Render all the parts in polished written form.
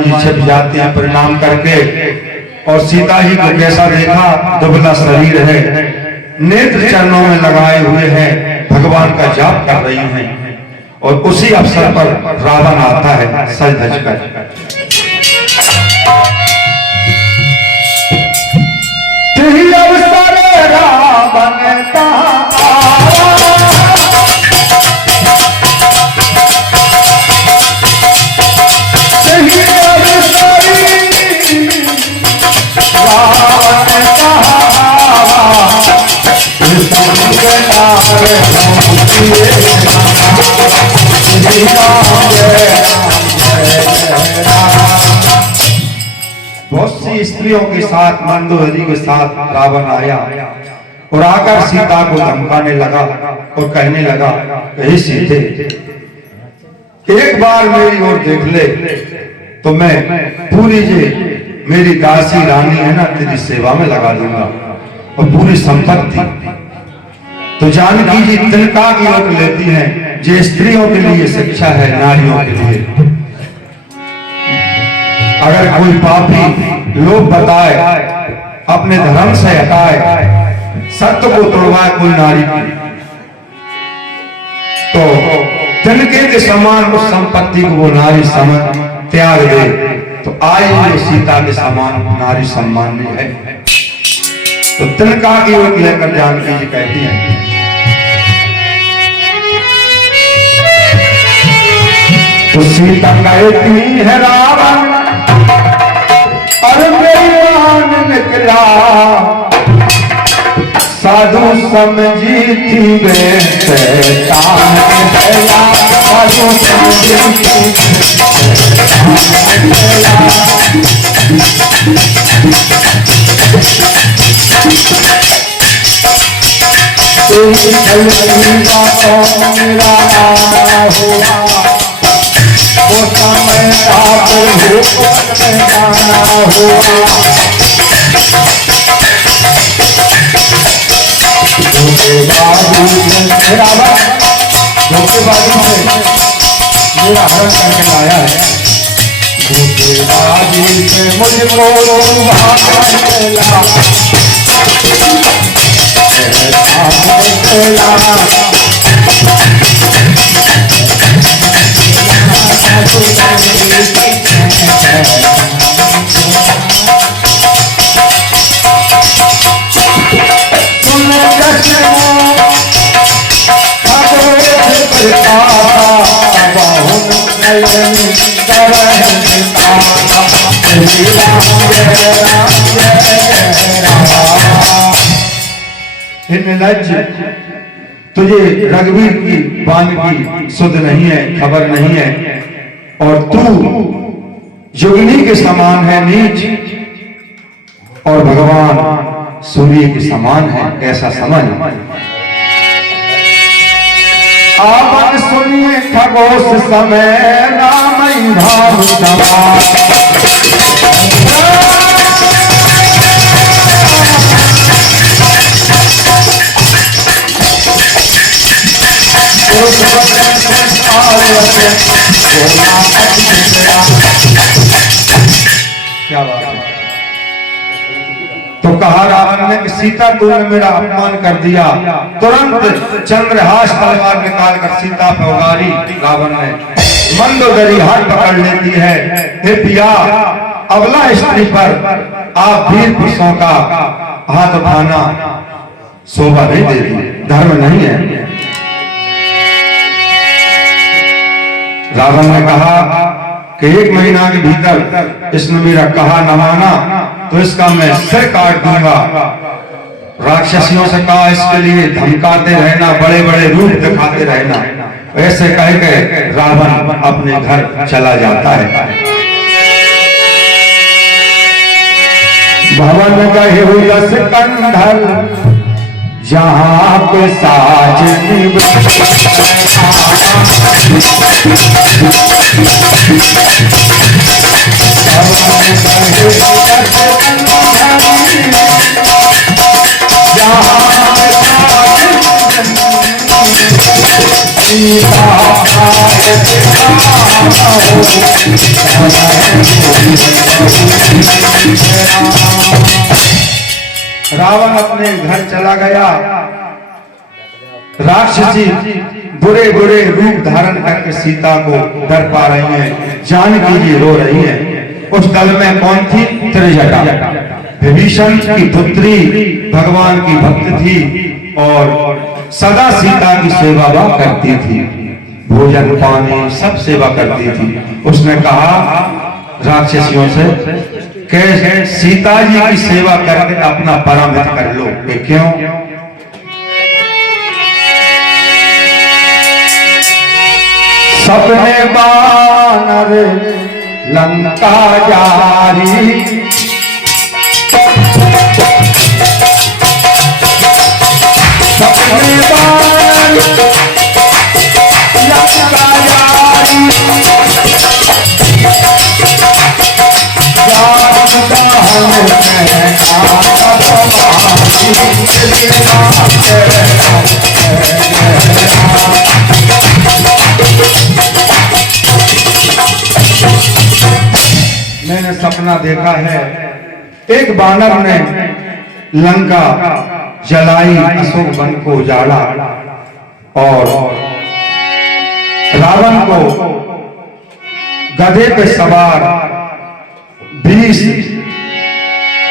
जी छिप जाते हैं प्रणाम करके, और सीता जी को कैसा देखा, दुबला शरीर है, नेत्र चरणों में लगाए हुए हैं, भगवान का जाप कर रही हैं। और उसी अवसर पर रावण आता है सज धज कर। बहुत सी स्त्रियों के साथ, मंदोदरी के साथ रावण आया और आकर सीता को धमकाने लगा और कहने लगा, हे सीते, एक बार मेरी ओर देख ले तो मैं पूरी जो मेरी दासी रानी है ना, तेरी सेवा में लगा दूंगा, और पूरी संपत्ति। तो जानकी जी तिलका की ओर लेती हैं, जो स्त्रियों के लिए शिक्षा है, नारियों के लिए। अगर कोई पापी लोग बताए, अपने धर्म से हटाए, सत्य को तोड़वाए कोई नारी की, तो तिनके के समान उस संपत्ति को वो नारी समझ त्याग दे, तो आज भी सीता के समान नारी सम्माननीय है। तो तिनका की ओर लेकर जानकी जी कहती हैं, तो सीता कहती है रावण और बेईमान निकला, साधु समझी थी वे शैतान निकला, साधु समझी थी हुआ, वो समय जाना हुआ। धोखेबाजी से मेरा हरण करके लाया है, धोखेबाजी से मुझको तुझे रघुवीर की बाण की सुध नहीं है, खबर नहीं है, और तू जुगनी के समान है नीच, और भगवान सूर्य के समान है, ऐसा समझ। आपन सुनिए खगोश समय राम भाव क्या बात है। तो कहा रावण ने कि सीता तूने मेरा अपमान कर दिया। तुरंत चंद्रहास तलवार निकालकर सीता पे उगारी रावण ने। मंदोदरी हाथ पकड़ लेती है, हे पिया, अबला स्त्री पर आप वीर पुरुषों का हाथ उठाना शोभा नहीं देती, धर्म नहीं है। रावण ने कहा कि 1 महीना के भीतर इसने मेरा कहा न माना तो इसका मैं सिर काट दूंगा। राक्षसियों से कहा इसके लिए धमकाते रहना, बड़े बड़े रूप दिखाते रहना। ऐसे कह के रावण अपने घर चला जाता है। भवन कहे हुए सिकंदर जहाँ पे साजनी जहाँ रावण अपने घर चला गया। राक्षसी बुरे बुरे रूप धारण करके सीता को डर पा रही हैं, जानकी जी रो रही हैं। उस दल में कौन थी? त्रिजटा, विभीषण की पुत्री, भगवान की भक्त थी और सदा सीता की सेवा करती थी, भोजन पानी सब सेवा करती थी। उसने कहा राक्षसियों से कि सीता जी की सेवा करके अपना परम हित कर लो। क्यों? सपने बानर लंका जारी, सपने बानर लंका जारी, मैंने सपना देखा है, एक बानर ने लंका जलाई, अशोक वन को उजाड़ा और रावण को गधे पे सवार 20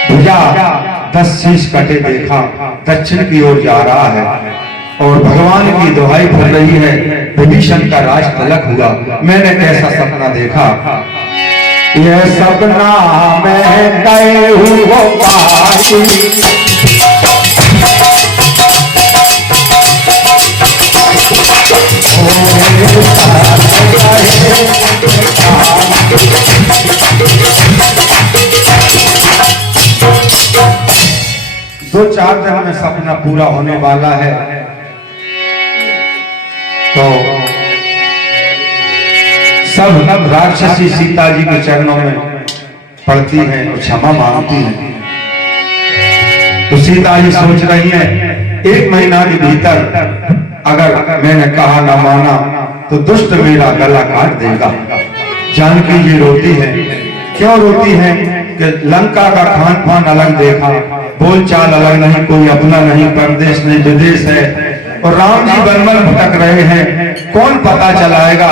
भुजा 10 शीश कटे देखा, दक्षिण की ओर जा रहा है और भगवान की दुहाई फूल रही है, विभीषण का राज तलक हुआ। मैंने कैसा सपना देखा? यह सपना मैं गए हुआ पाई, दो चार दिन में सपना पूरा होने वाला है। तो सब राक्षसी सीता जी के चरणों में पड़ती हैं और क्षमा मांगती हैं। तो सीता जी सोच रही हैं, 1 महीना के भीतर अगर मैंने कहा ना माना तो दुष्ट मेरा गला काट देगा। जानकी जी रोती है। क्यों रोती है? कि लंका का खान पान अलग देखा, बोलचाल अलग नहीं, कोई अपना नहीं, परदेश नहीं, विदेश है और राम जी बनमल भटक रहे हैं। कौन पता चलाएगा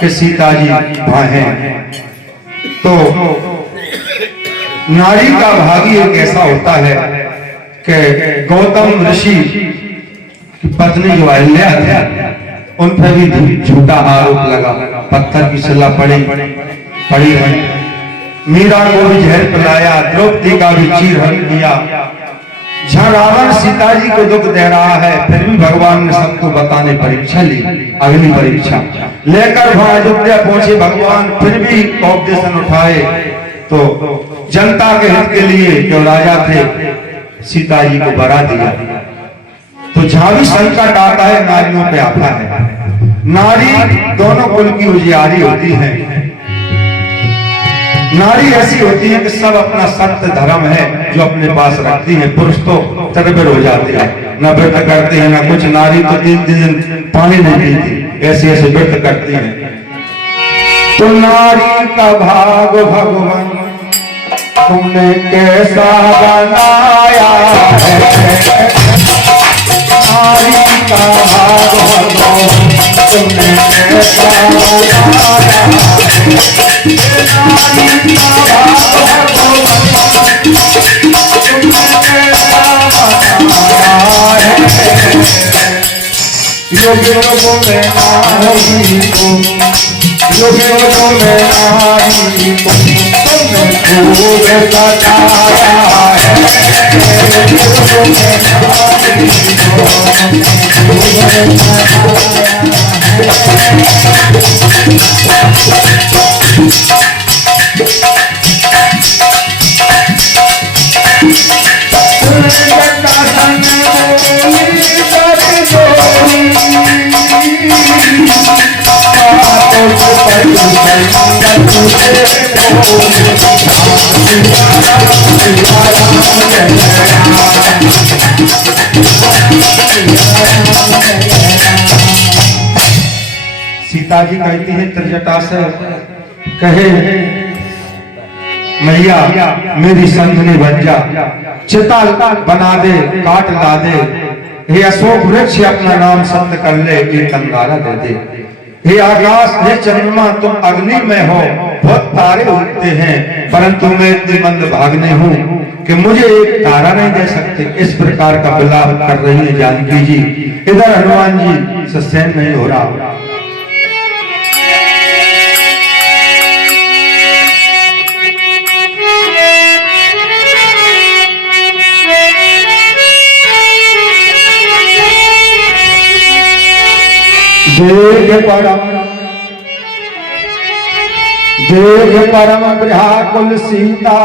कि सीता जी वहां हैं? तो नारी का भाग्य एक ऐसा होता है कि गौतम ऋषि की पत्नी जो अहिल्या थी, उन पर भी झूठा आरोप लगा, पत्थर की शिला पड़ी रही। मीरा को भी जहर पिलाया, द्रौपदी का भी चीर हरण किया। जहां रावण सीता जी को दुख दे रहा है, फिर भी भगवान ने सबको बताने परीक्षा ली, अगली परीक्षा लेकर वहां अयोध्या पहुंचे भगवान, फिर भी ऑब्जेक्शन उठाए। तो जनता के हित के लिए जो राजा थे, सीता जी को बरा दिया। तो जहां भी संकट आता है, नारियों पे आता है। नारी दोनों कुल की उजियारी होती है। नारी ऐसी होती है कि सब अपना सत्य धर्म है जो अपने पास रखती है। पुरुष तो तरबेर हो जाते हैं, न व्रत करते हैं न कुछ। नारी तो 3 दिन पानी नहीं पीती, ऐसे ऐसे व्रत करती है। तो नारी का भाग भगवान तुमने कैसा बनाया है, नारी का भाग भगवान तुमने कैसा बनाया है, नारी का भाग भगवान तुमने कैसा बनाया है। योगियों में नारी को, योगियों में नारी को तुमने खूब सताया है, योगियों में नारी को खूब सीता जी कहती है त्रिजटा से, कहे मैया मेरी संधनी बन जा, चिता बना दे, काट ला दे, हे अशोक वृक्ष अपना नाम सत्य कर ले, एक अंगारा दे दे। हे आकाश, हे चंद्रमा, तुम अग्नि में हो, बहुत तारे उगते हैं, परंतु मैं इतनी मंद भागने हूँ कि मुझे एक तारा नहीं दे सकते। इस प्रकार का विलाप कर रही है जानकी जी। इधर हनुमान जी से सहन नहीं हो रहा। देख परम व्याकुल सीता,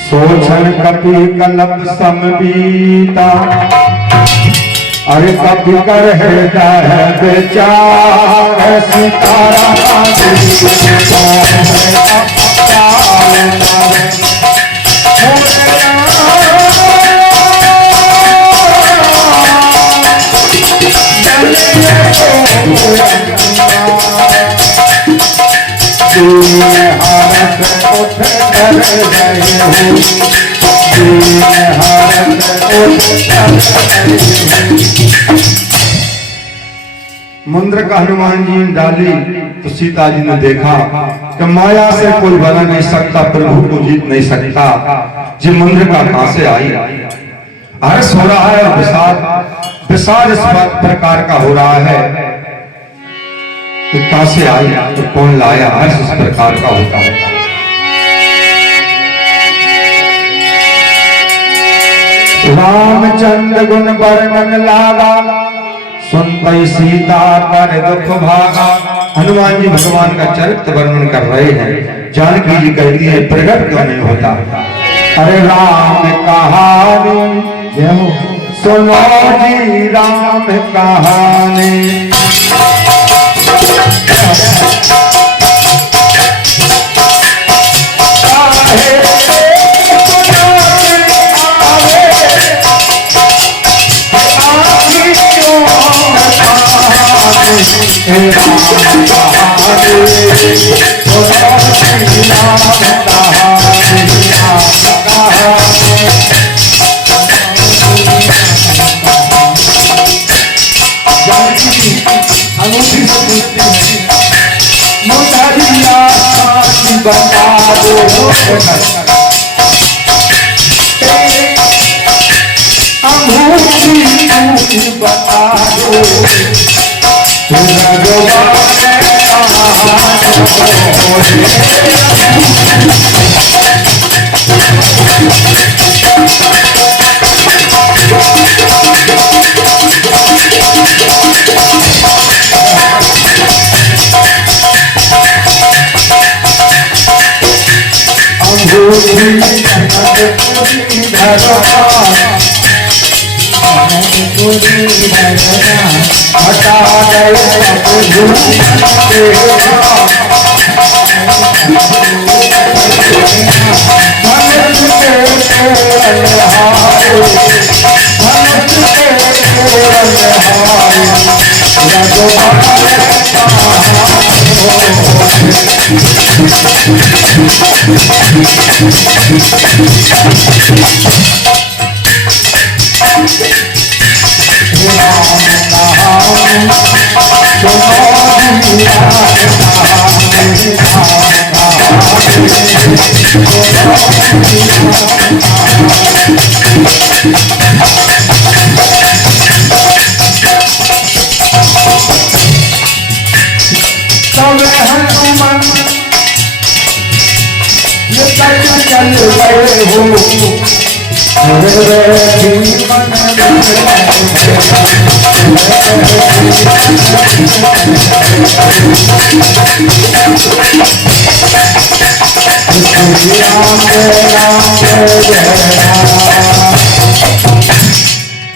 सोचन कपि कलप समबीता। अरे कपि कर हृदय विचार, सीताराम मुंद्र का हनुमान जी ने डाली तो सीता जी ने देखा कि माया से कोई बना नहीं सकता, प्रभु को जीत नहीं सकता। जी मुंद्र का कहां से आई? हर्ष हो रहा है, विषाद इस प्रकार का हो रहा है कि कहां से आई, तो कौन लाया? हर्ष इस प्रकार का होता है। रामचंद्र गुण वर्णन लागा, सुनते सीता पर दुख भागा। हनुमान जी भगवान का चरित्र वर्णन कर रहे हैं। जानकी जी कहती है प्रकट क्यों नहीं होता? अरे राम कहानी सुनो जी, राम कहानी।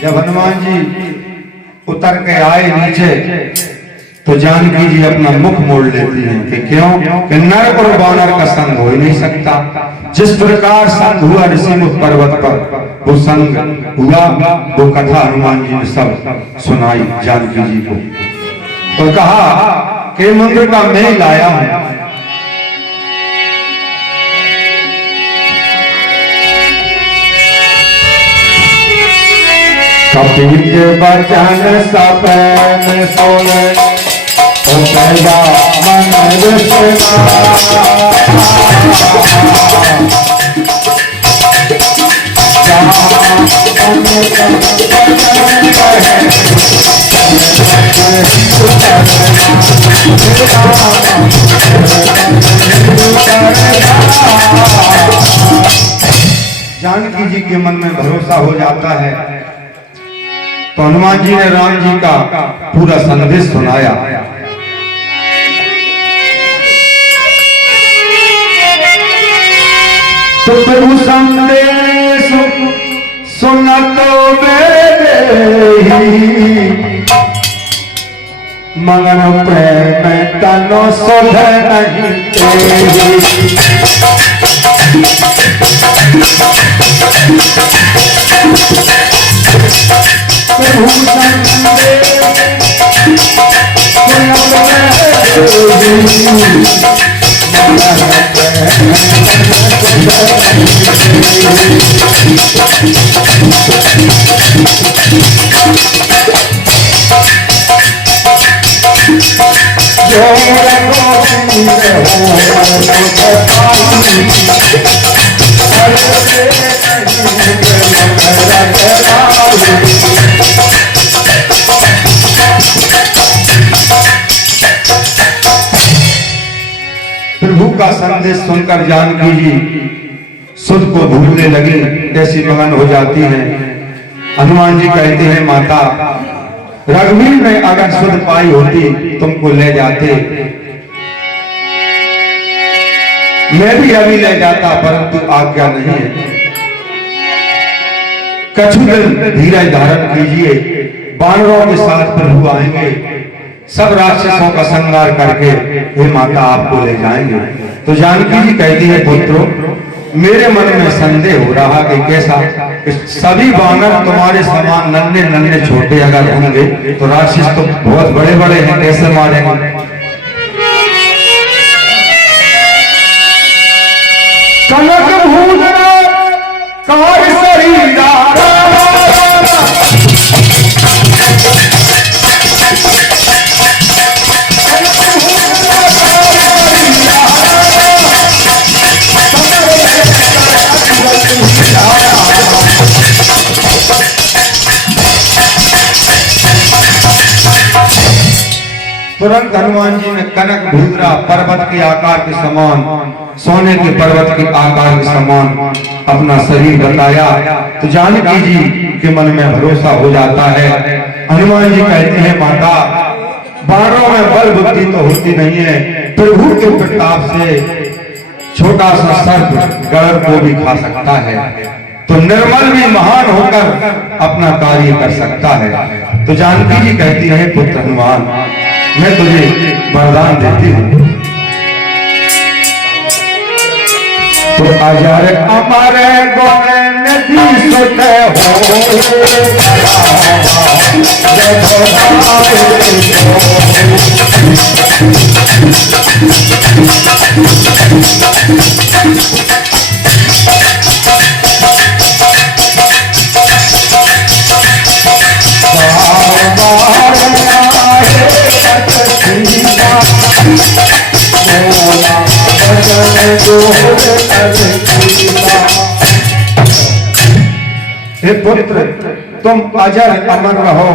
जब हनुमान जी उतर के आए नीचे तो जानकी जी अपना मुख मोड़ लेती हैं कि क्यों? कि नर और वानर का संग हो ही नहीं सकता। जिस प्रकार संग हुआ ऋषिमुख पर्वत पर, वो संग हुआ, वो कथा हनुमान जी ने सब सुनाई जानकी जी को। तो कहा कि मंदिर का मैं लाया हूं। कपि के बचन सपन सोए उपया मन रसना जानकी जी के मन में भरोसा हो जाता है तो हनुमान जी ने राम जी का पूरा संदेश सुनाया। तो प्रभु संदेश सुना तो मेरे मगन प्रेम तनो सुध नहीं तेरी। प्रभु संदेश प्रभु का संदेश सुनकर जानकी जी सुध को भूलने लगी, ऐसी मगन हो जाती है। हनुमान जी कहते हैं माता रघुवीर ने अगर सुध पाई होती तुमको ले जाते, मैं भी अभी ले जाता, परंतु आज्ञा नहीं है। कछु दिन धीरज धारण कीजिए, बानरों के साथ प्रभु आएंगे, सब राक्षसों का संहार करके हे माता आपको ले जाएंगे। तो जानकी जी कहती है पुत्रों मेरे मन में संदेह हो रहा कि कैसा सभी बानर तुम्हारे समान नन्हे नन्हे छोटे अगर होंगे तो राक्षस तो बहुत बड़े बड़े हैं, कैसे मारेंगे। कनक भूषण कार शरीरा तुरंत हनुमान जी ने कनक भूद्रा पर्वत के आकार के समान, सोने के पर्वत के आकार के समान अपना शरीर बताया। तो जानकी जी के मन में भरोसा हो जाता है। हनुमान जी कहते हैं माता बाणों में बल बुद्धि तो होती नहीं है, प्रभु के प्रताप से छोटा सा सर्प गरुड़ को भी खा सकता है, तो निर्मल भी महान होकर अपना कार्य कर सकता है। तो जानकी जी कहती है पुत्र हनुमान मैं तुझे वरदान देती हूँ, तो अजर अमर गुण निधि सुत हे पुत्र तुम अजर अमर रहो,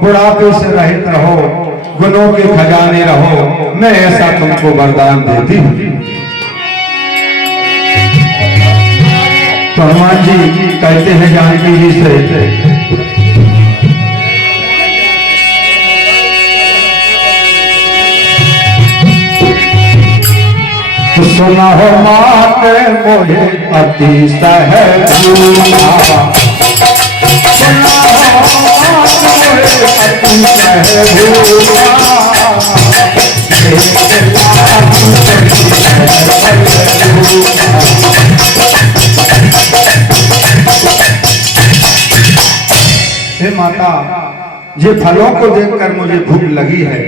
बुढ़ापे से रहित रहो, गुणों के खजाने रहो, मैं ऐसा तुमको वरदान देती हूँ। तो हनुमान जी कहते हैं जानकी जी से सुना हो मात मोहे अति सहूला, सुना हो मात मोहे अति हे माता ये फलों को देखकर मुझे भूख लगी है।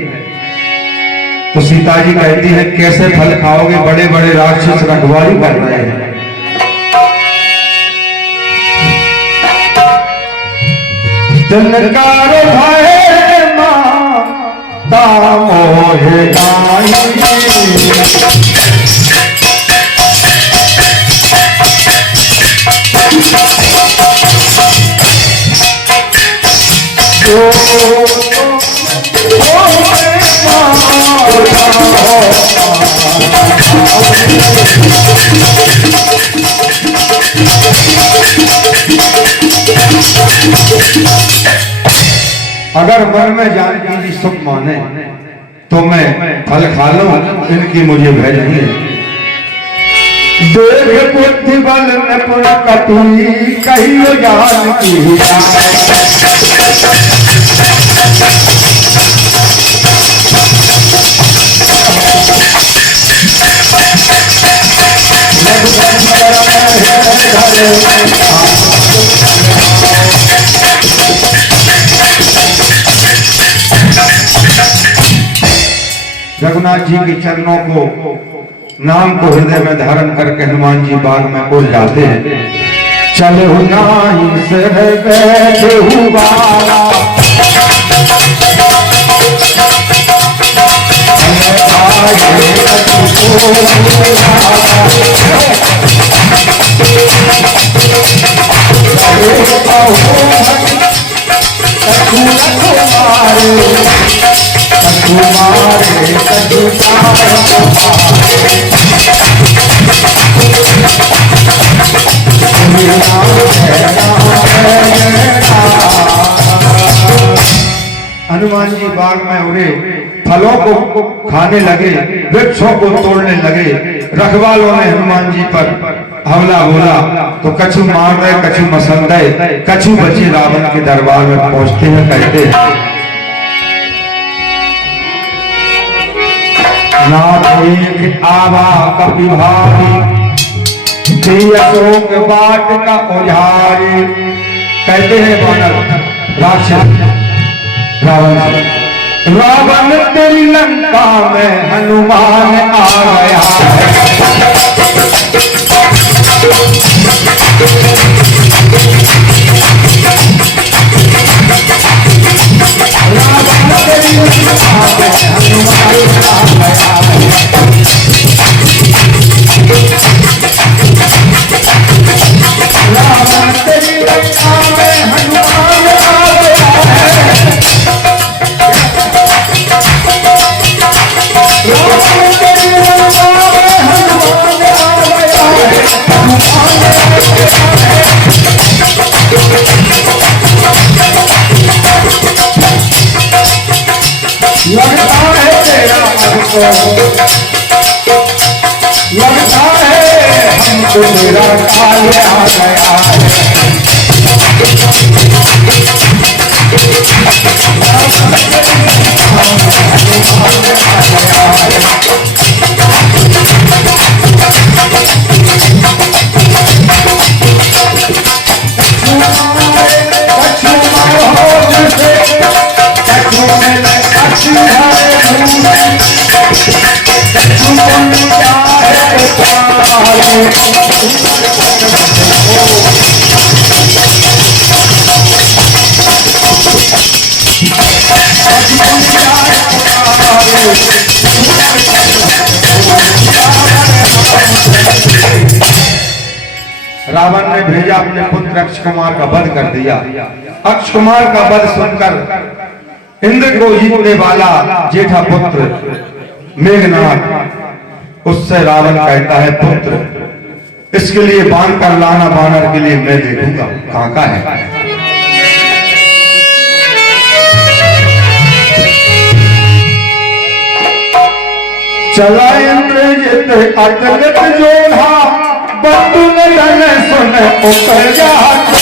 तो सीता जी कहती है कैसे फल खाओगे, बड़े बड़े राक्षस रखवाली कर रहे हैं। तिनकार भय माता मोहे गाई अगर मन में जानकी जी सुख माने तो मैं फल खा लूं, इनकी मुझे भय नहीं है। देख बुद्धि बल निपुण कटी कहियो जानकी रघुनाथ जी के चरणों को, नाम को हृदय में धारण करके हनुमान जी बाग में उड़ जाते हैं। चलो नाई से बैठे हुआ हनुमान जी बाग में उड़े, फलों को खाने लगे, वृक्षों को तोड़ने लगे। रखवालों ने हनुमान जी पर हमला बोला तो कछु मार रहे, कछु मसंद है, कछु बचे रावण के दरबार में पहुंचते हैं। कहते हैं नाथ एक आवा कपि भारी अशोक बाट का उजारी। कहते हैं वानर राक्षस रावण तेरी लंका में हनुमान आ गया है। रावण तेरी लंका में हनुमान आ गया है। रावण तेरी लंका में हनुमान आ गया है। लगता है तेरा हमको, लगता है हमको मेरा काल आ गया है। रावण ने भेजा अपने पुत्र अक्ष कुमार का वध कर दिया। अक्ष कुमार का वध सुनकर इंद्र को जीतने वाला जेठा पुत्र मेघनाथ, उससे रावण कहता है पुत्र इसके लिए बांध कर लाना, बानर के लिए मैं देखूंगा कहां का है। चला इंद्रजित अटलत जोधा, बंधु नयन सुन उतर जाते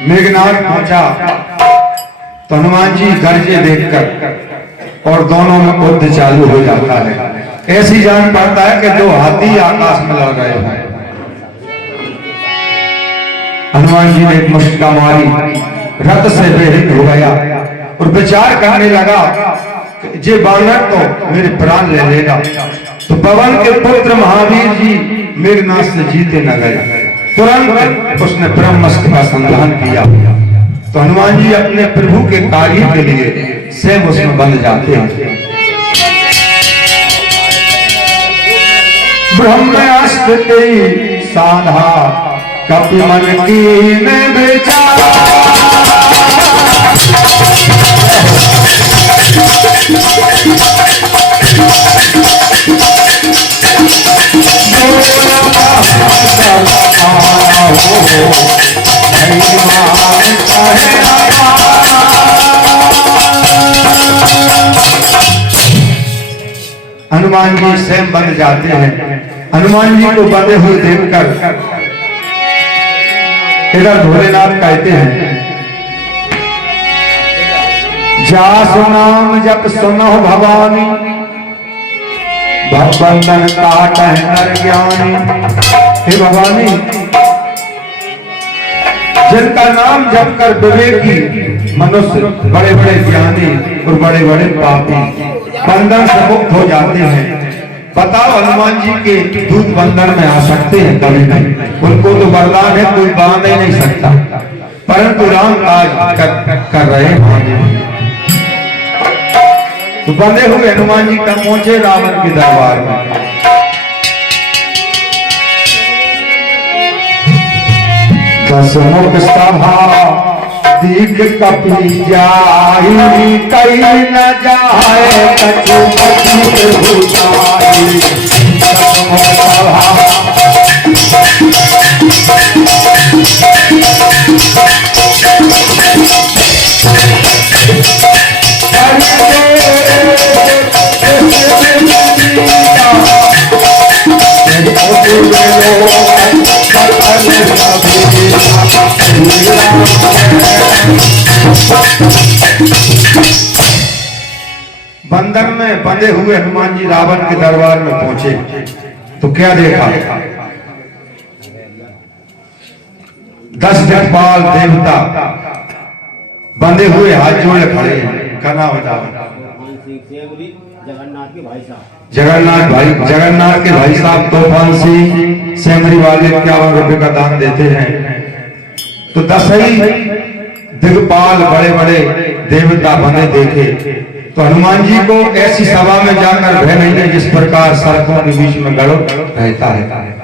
मेघनाथ पहुंचा तो हनुमान जी गरजे देखकर और दोनों में युद्ध चालू हो जाता है। ऐसी जान पड़ता है कि दो हाथी आकाश में लड़ रहे हैं। हनुमान जी ने एक मुश्किल मारी, रथ से बेहित हो गया और विचार करने लगा कि जे बानर तो मेरे प्राण ले लेगा, तो पवन के पुत्र महावीर जी मेघनाथ से जीते न गए। तुरंत उसने ब्रह्मास्त्र का संधान किया। तो हनुमान जी अपने प्रभु के कार्य के लिए स्वयं उसमें बंध जाते हैं। ब्रह्मास्त्र की साधा कपि मन की में विचार, हनुमान जी स्वयं बंध जाते हैं। हनुमान जी को बंधे हुए देखकर इधर भोलेनाथ कहते हैं, जासु नाम जप सुनो भवानी, भवबंधन काट है नर ज्ञानी। हे भवानी, जिनका नाम जप कर विवेकी मनुष्य, बड़े बड़े ज्ञानी और बड़े बड़े पापी बंधन से मुक्त हो जाते हैं। बताओ, हनुमान जी के दूत बंधन में आ सकते हैं? कभी नहीं। उनको तो वरदान है, कोई बांध ही नहीं सकता, परंतु राम काज कर रहे हैं। तो बंधे हुए हनुमान जी तब पहुंचे रावण के दरबार में। दस मुख सभा दीख कपि जाहि, कई न जाए कछु पति हो जाहि। दस मुख सभा बंदर में बंधे हुए हनुमान जी रावण के दरबार में पहुंचे तो क्या देखा? 10 दिक्पाल देवता बंधे हुए हाथ जोड़े खड़े हैं। क्या नाम बता? जगन्नाथ के भाई साहब तूफान सिंह सेमरी वाले 51 रुपए का दान देते हैं। तो 10 ही दिग्पाल बड़े बड़े देवता बने देखे। तो हनुमान जी को ऐसी सभा में जाकर भय नहीं है जिस प्रकार सड़कों के बीच में गड़ो रहता है।